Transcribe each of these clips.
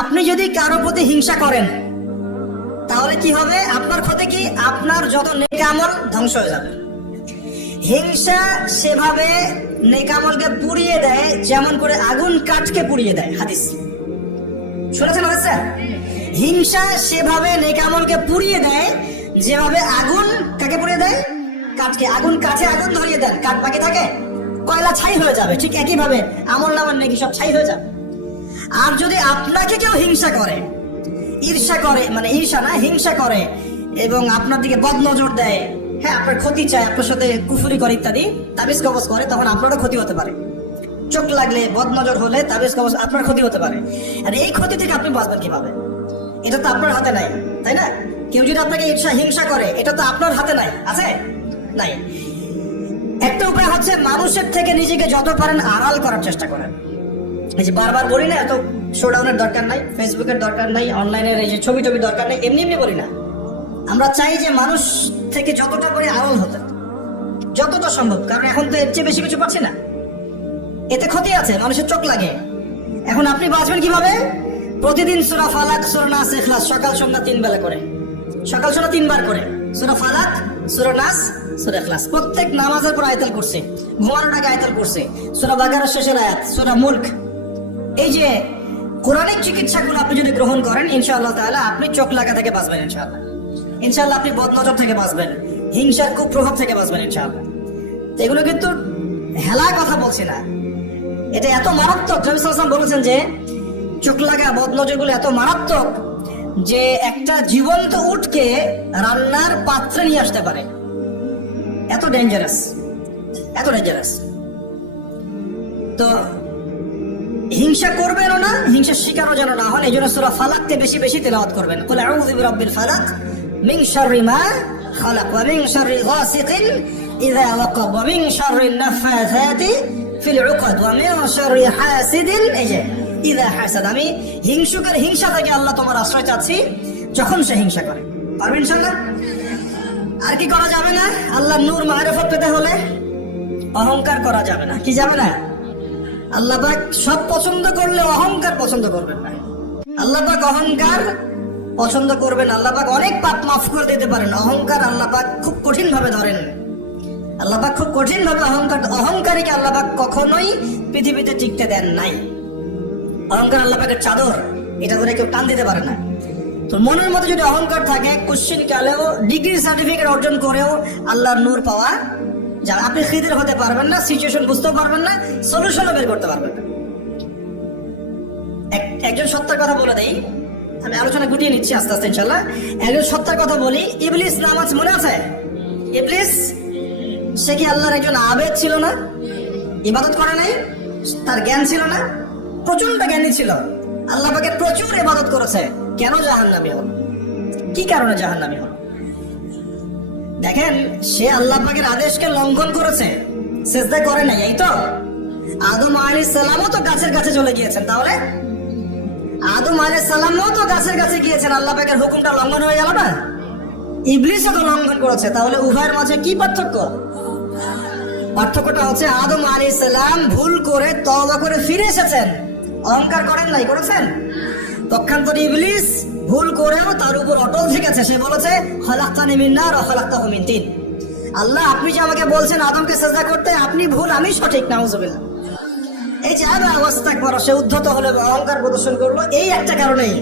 আপনি যদি কারো প্রতি হিংসা করেন তাহলে কি হবে? আপনার ক্ষতি কি? আপনার যত নেক আমল ধ্বংস হয়ে যাবে। হিংসা সেভাবে নেক আমলকে পুড়িয়ে দেয় যেমন করে আগুন কাঠকে পুড়িয়ে দেয়। হাদিস শুনেছেন হাদিসটা? হিংসা সেভাবে নেক আমলকে পুড়িয়ে দেয় যেভাবে আগুন কাকে পুড়িয়ে দেয়? কাঠকে। আগুন কাঠে আগুন ধরিয়ে দেন, কাঠ বাকি থাকে, কয়লা ছাই হয়ে যাবে। ঠিক একই ভাবে আমল নামার নেকি সব ছাই হয়ে যাবে। আর যদি আপনাকে কেউ হিংসা করে, ঈর্ষা করে, মানে ঈর্ষা না, হিংসা করে এবং আপনার দিকে বদনজর দেয়, হ্যাঁ আপনার ক্ষতি চায়, আপনার সাথে কুফুরি করে ইত্যাদি, তাবিজ কবজ করে, তখন আপনারও ক্ষতি হতে পারে। চোখ লাগলে, বদনজর হলে, তাবিজ কবজ, আপনার ক্ষতি হতে পারে। আর এই ক্ষতি থেকে আপনি বাঁচবেন কিভাবে? এটা তো আপনার হাতে নাই, তাই না? কেউ যদি আপনাকে ঈর্ষা হিংসা করে, এটা তো আপনার হাতে নাই, আছে? নাই। একটা উপায় হচ্ছে মানুষের থেকে নিজেকে যত পারেন আড়াল করার চেষ্টা করেন। এই যে বারবার বলি না, এত শোডাউনের দরকার নাই, ফেসবুকের দরকার নাই, অনলাইনের এই যে ছবি টবি দরকার নাই, এমনি এমনি বলি না। আমরা চাই যে মানুষ থেকে যতটা করে আড়াল হতে, যতটা সম্ভব। কারণ এখন তো এর চেয়ে বেশি কিছু পাচ্ছি না, এতে ক্ষতি আছে, মানুষের চোখ লাগে। এখন আপনি বাঁচবেন কিভাবে? প্রতিদিন সূরা ফালাক, সূরা নাস, ইখলাস সকাল সন্ধ্যা 3 বেলা করে, সকাল সন্ধ্যা 3 বার করে সূরা ফালাক, সূরা নাস, সূরা ইখলাস। প্রত্যেক নামাজের পর আয়াতুল কুরসি, ঘুমানোর আগে আয়াতুল কুরসি, সূরা বাকারার শেষের আয়াত, সূরা মুলক। এই যে কোরআনিক চিকিৎসাগুলো আপনি যদি গ্রহণ করেন, ইনশাআল্লাহ তাআলা আপনি চোখ লাগা থেকে বাঁচবেন। ইনশাআল্লাহ ইনশাআল্লাহ আপনি বদনজর থেকে বাঁচবেন, হিংসার কুপ্রভাব থেকে বাঁচবেন ইনশাআল্লাহ। এগুলো কিন্তু হেলা কথা বলছি না, এটা এত মারাত্মক। নবী সাল্লাল্লাহু আলাইহি ওয়াসাল্লাম বলেছেন যে চোখ লাগা বদনজরগুলো এত মারাত্মক যে একটা জীবন্ত উটকে রান্নার পাত্রে নিয়ে আসতে পারে। এত ডেঞ্জারাস, এত ডেঞ্জারাস। তো হিংসা করবেনও না, হিংসা শিকারও যেন না হন। এই জন্য সূরা ফালাককে বেশি বেশি তেলাওয়াত করবেন। কুল আউযু বিরাব্বিল ফালাক মিন শাররি মা খালাক ওয়া মিন শাররি গাসিকিন ইযা ওয়াকাব ওয়া মিন শাররি নাফাসাতি ফিল উকদ ওয়া মিন শাররি হাসিদিন ইযা হাসাদ। আমি হিংসুকের হিংসা থেকে আল্লাহ তোমার আশ্রয় চাচ্ছি যখন সে হিংসা করে। পারবেন ইনশাআল্লাহ? আর কি করা যাবে না? আল্লাহর নূর মারিফত পেতে হলে অহংকার করা যাবে না। কি যাবে না? আল্লাহ পাক সব পছন্দ করলে অহংকার পছন্দ করবেন না। আল্লাহ পাক অহংকার পছন্দ করবেন। আল্লাহ পাক অনেক পাপ মাফ করে দিতে পারেন। অহংকার আল্লাহ পাক খুব কঠিন ভাবে ধরেন। আল্লাহ পাক খুব কঠিন ভাবে অহংকারীকে আল্লাহ পাক কখনোই পৃথিবীতে টিকতে দেন নাই। অহংকার আল্লাহ পাকের চাদর, এটা ধরে কেউ টান দিতে পারে না। তো মনের মধ্যে যদি অহংকার থাকে, কোশ্চিন কালেও ডিগ্রি সার্টিফিকেট অর্জন করেও আল্লাহর নূর পাওয়া যা, আপনি খিদির হতে পারবেন না, সিচুয়েশন বুঝতেও পারবেন না, সলিউশনও বের করতে পারবেন না। একজন সত্তার কথা বলে দেই, আমি আলোচনা গুটিয়ে নিচ্ছি আস্তে আস্তে ইনশাআল্লাহ। একজন সত্তার কথা বলি, ইবলিস নাম আছে, মনে আছে? ইবলিস, সে কি আল্লাহর একজন আবেদ ছিল না? ইবাদত করে নাই? তার জ্ঞান ছিল না? প্রচন্ড জ্ঞানী ছিল, আল্লাহ পাকে প্রচুর ইবাদত করেছে। কেন জাহান্নামী হলো? কি কারণে জাহান্নামী হলো? দেখেন, সে আল্লাহ পাকের আদেশকে লঙ্ঘন করেছে, সিজদা করে নাই। এই তো আদম আলাইহিস সালামও তো গাছের কাছে চলে গিয়েছেন। তাহলে আদম আলাইহিস সালামও তো গাছের কাছে গিয়েছেন, আল্লাহ পাকের হুকুমটা লঙ্ঘন হয়ে গেল না? ইবলিসও তো লঙ্ঘন করেছে। তাহলে উভয়ের মাঝে কি পার্থক্য? পার্থক্যটা হচ্ছে আদম আলাইহিস সালাম ভুল করে তওবা করে ফিরে এসেছেন, অহংকার করেন নাই, করেছেন? পক্ষান্তরে ইবলিস ভুল করেও তার উপর অটল থেকেছে। সে বলেছে খালাকতানি মিন নার ওয়া খালাকতাহু মিন তিন। আল্লাহ, আপনি যে আমাকে বলছেন আদমকে সিজদা করতে, আপনি ভুল, আমি সঠিক। নাউজুবিল্লাহ। এই যে আবার ওয়াস্তাকবার, সে উদ্ধত হলো, অহংকার প্রদর্শন করলো। এই একটা কারণেই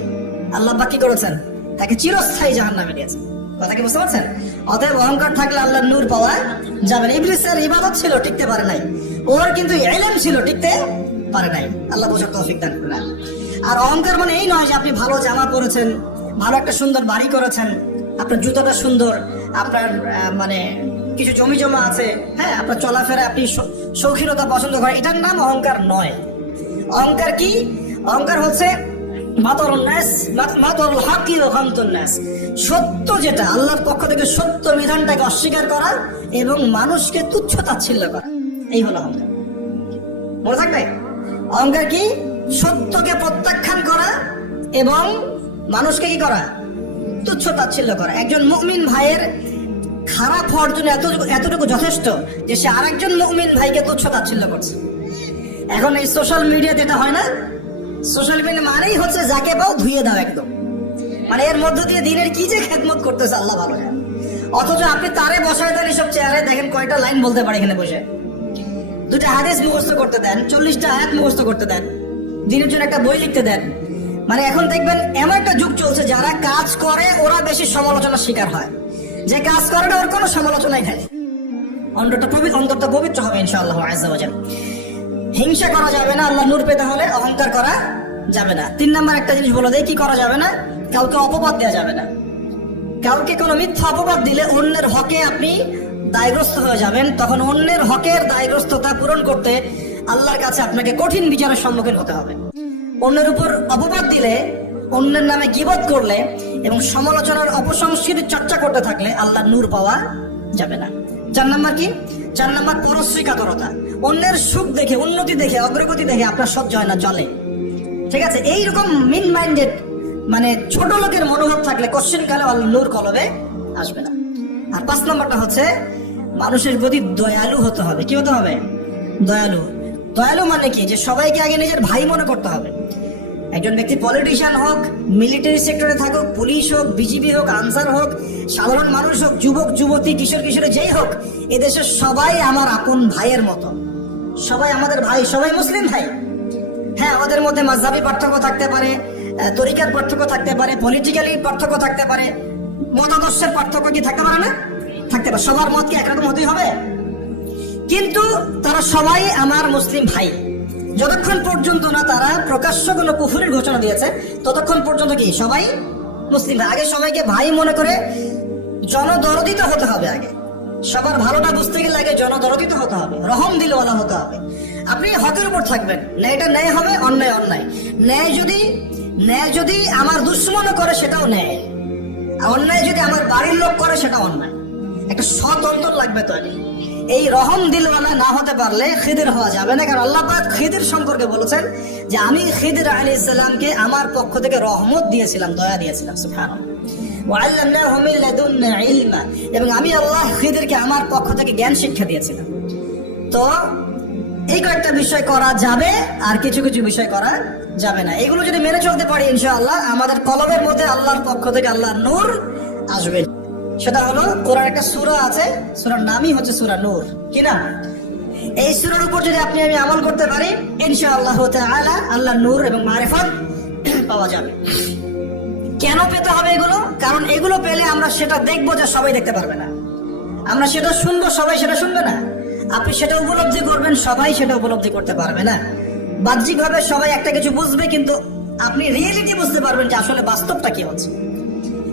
আল্লাহ পাক কি করেছেন? তাকে চিরস্থায়ী জাহান্নামে দিয়েছেন। কথা কি বুঝতে পারছেন? অতএব অহংকার থাকলে আল্লাহর নূর পাওয়া যাবে না। ইবলিসের ইবাদত ছিল, টিকতে পারে নাই। ওর কিন্তু ইলম ছিল, টিকতে পারে নাই। আল্লাহ বোঝার তৌফিক দান করুন। আর অহংকার মানে এই নয় যে আপনি ভালো জামা পরেছেন, ভালো একটা সুন্দর বাড়ি করেছেন, আপনার জুতাটা সুন্দর, আপনার মানে কিছু জমি জমা আছে, হ্যাঁ, আপনার চলাফেরা আপনি শৌখিনতা পছন্দ করেন, এটার নাম অহংকার নয়। অহংকার কি? অহংকার হচ্ছে সত্য, যেটা আল্লাহর পক্ষ থেকে সত্য বিধানটাকে অস্বীকার করা এবং মানুষকে তুচ্ছ তাচ্ছিল্য করা, এই হলো অহংকার। মনে থাকবে? অহংকার কি? সত্যকে প্রত্যাখ্যান করা এবং মানুষকে কি করা? তুচ্ছ তাচ্ছিল্য করা। একজন মুমিন ভাইয়ের খারাপ হওয়ার জন্য এতটুকু যথেষ্ট যে সে আরেকজন মুমিন ভাইকে তুচ্ছ তাচ্ছিল্য করছে। এখন এই সোশ্যাল মিডিয়াতে এটা হয় না? সোশ্যাল মিডিয়া মানেই হচ্ছে যাকে পাও ধুয়ে দাও একদম, মানে এর মধ্য দিয়ে দিনের কি যে খেদমত করতেছে আল্লাহ ভালো জানে। অথচ আপনি তারে বসায় দেন এসব চেয়ারে, দেখেন কয়টা লাইন বলতে পারে এখানে বসে, দুটা হাদিস মুখস্থ করতে দেন, 40টা আয়াত মুখস্থ করতে দেন, দিনের জন্য একটা বই লিখতে দেন। মানে এখন দেখবেন এমন একটা যুগ চলছে, যারা কাজ করে ওরা বেশি সমালোচনার শিকার হয়, যে কাজ করে না ওর কোনো সমালোচনাই খায়। অন্তরটা পবিত্র হবে ইনশাআল্লাহ আযজা ওয়া জাল। হিংসা করা যাবে না, আল্লাহ নূর পেতে হলে অহংকার করা যাবে না। 3 নাম্বার একটা জিনিস বলে দেয়, কি করা যাবে না, কাউকে অপবাদ দেওয়া যাবে না। কাউকে কোনো মিথ্যা অপবাদ দিলে অন্যের হকে আপনি দায়গ্রস্ত হয়ে যাবেন, তখন অন্যের হকের দায়গ্রস্ততা পূরণ করতে আল্লাহর কাছে আপনাকে কঠিন বিচারের সম্মুখীন হতে হবে। অন্যের উপর অপবাদ দিলে, অন্যের নামে গীবত করলে এবং সমালোচনার অপসংস্কৃতির চর্চা করতে থাকলে আল্লাহর নূর পাওয়া যাবে না। 4 নাম্বার কি? 4 নাম্বার পরশ্রী কাতরতা। অন্যের সুখ দেখে, উন্নতি দেখে, অগ্রগতি দেখে আপনার সহ্য হয় না, চলে। ঠিক আছে, এইরকম মিন মাইন্ডেড মানে ছোট লোকের মনোভাব থাকলে কোশ্চেন কালে আল্লাহর নূর কলবে আসবে না। আর 5 নাম্বারটা হচ্ছে মানুষের প্রতি দয়ালু হতে হবে। কি হতে হবে? দয়ালু। দয়ালু মানে কি? যে সবাইকে আগে নিজের ভাই মনে করতে হবে। একজন ব্যক্তি পলিটিশিয়ান হোক, মিলিটারি সেক্টরে থাকুক, পুলিশ হোক, বিজিবি হোক, আনসার হোক, সাধারণ মানুষ হোক, যুবক যুবতী, কিশোর কিশোরী যেই হোক, এদেশের সবাই আমার আপন ভাইয়ের মতো, সবাই আমাদের ভাই, সবাই মুসলিম ভাই। হ্যাঁ, ওদের মধ্যে মাযহাবী পার্থক্য থাকতে পারে, তরিকার পার্থক্য থাকতে পারে, পলিটিক্যালি পার্থক্য থাকতে পারে, মতাদর্শের পার্থক্য কি থাকতে পারে না? থাকতে পারে। সবার মত কি একরকম হতেই হবে? কিন্তু তারা সবাই আমার মুসলিম ভাই। যতক্ষণ পর্যন্ত না তারা প্রকাশ্য কোনো কুফরের ঘোষণা দিয়েছে, ততক্ষণ পর্যন্ত কি সবাই মুসলিম ভাই। আগে সবাইকে ভাই মনে করে জনদরদিত হতে হবে। আগে সবার ভালোটা বুঝতে গেলে আগে জনদরদিত হতে হবে, রহম দিলওয়ালা হতে হবে। আপনি হকের উপর থাকবেন, ন্যায়টা ন্যায় হবে, অন্যায় অন্যায়। ন্যায় যদি আমার দুশ্মনও করে সেটাও ন্যায়, অন্যায় যদি আমার বাড়ির লোক করে সেটাও অন্যায়। একটা সৎ অন্তর লাগবে তৈরি। এই রহম দিলওয়ালা না হতে পারলে খিদির হওয়া যাবে না। কারণ আল্লাহ পাক খিদির সম্পর্কে বলেছেন যে আমি খিদির আলাইহিস সালামকে আমার পক্ষ থেকে রহমত দিয়েছিলাম, দয়া দিয়েছিলাম। সুবহানাল্লাহ। ওয়া আল্লামনাহু মিন লাদুন্না ইলমা, এবং আমি আল্লাহ খিদিরকে আমার পক্ষ থেকে জ্ঞান শিক্ষা দিয়েছিলাম। তো এই কয়েকটা বিষয় করা যাবে, আর কিছু কিছু বিষয় করা যাবে না। এগুলো যদি মেনে চলতে পারি ইনশাআল্লাহ আমাদের কলবের মধ্যে আল্লাহর পক্ষ থেকে আল্লাহর নূর আসবে। সেটা হলো কোরআন একটা সূরা আছে, সূরার নামই হচ্ছে সূরা নূর। কি নাম? এই সূরার উপর যদি আপনি আমি আমল করতে পারি ইনশাআল্লাহ তাআলা আল্লাহর নূর এবং মারিফত পাওয়া যাবে। কেন পেতে হবে এগুলো? কারণ এগুলো পেলে আমরা সেটা দেখবো যে সবাই দেখতে পারবে না, আমরা সেটা শুনবো সবাই সেটা শুনবে না, আপনি সেটা উপলব্ধি করবেন সবাই সেটা উপলব্ধি করতে পারবে না। বাহ্যিকভাবে সবাই একটা কিছু বুঝবে, কিন্তু আপনি রিয়েলিটি বুঝতে পারবেন যে আসলে বাস্তবটা কি হচ্ছে।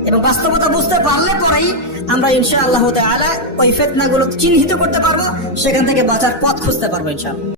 এবং বাস্তবতা বুঝতে পারলে পরেই আমরা ইনশাআল্লাহ তাআলা ওই ফিতনাগুলো চিহ্নিত করতে পারবো, সেখান থেকে বাঁচার পথ খুঁজতে পারবো ইনশাআল্লাহ।